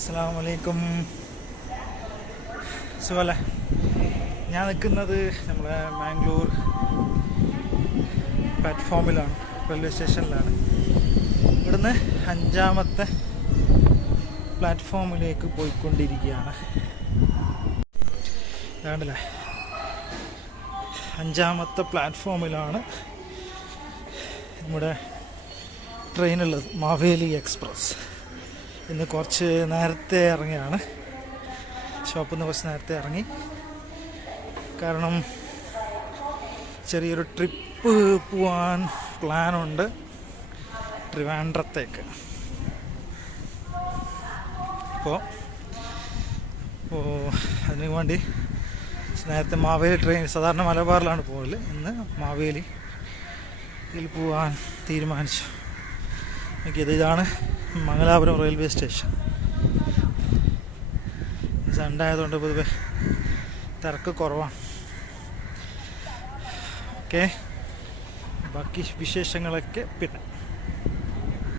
അസ്സലാമു അലൈക്കും. സുഖമല്ലേ? ഞാൻ നിൽക്കുന്നത് നമ്മളെ മാംഗ്ലൂർ പ്ലാറ്റ്ഫോമിലാണ്, റെയിൽവേ സ്റ്റേഷനിലാണ്. ഇവിടുന്ന് 5ാമത്തെ പ്ലാറ്റ്ഫോമിലേക്ക് പോയിക്കൊണ്ടിരിക്കുകയാണ്. ഇതാണ്ടല്ലേ, 5ാമത്തെ പ്ലാറ്റ്ഫോമിലാണ് നമ്മുടെ ട്രെയിനുള്ളത്, മാവേലി എക്സ്പ്രസ്. ഇന്ന് കുറച്ച് നേരത്തെ ഇറങ്ങിയാണ്, ഷോപ്പിൽ നിന്ന് കുറച്ച് നേരത്തെ ഇറങ്ങി. കാരണം ചെറിയൊരു ട്രിപ്പ് പോവാൻ പ്ലാനുണ്ട് ട്രിവാൻഡ്രത്തേക്ക്. അപ്പോൾ അതിന് വേണ്ടി നേരത്തെ മാവേലി ട്രെയിൻ, സാധാരണ മലബാറിലാണ് പോകല്, ഇന്ന് മാവേലിയിൽ പോവാൻ തീരുമാനിച്ചു. ഇതാണ് മംഗലാപുരം റെയിൽവേ സ്റ്റേഷൻ. സൺഡേ ആയതുകൊണ്ട് പൊതുവെ തിരക്ക് കുറവാണ്. ഓക്കെ, ബാക്കി വിശേഷങ്ങളൊക്കെ പിന്നെ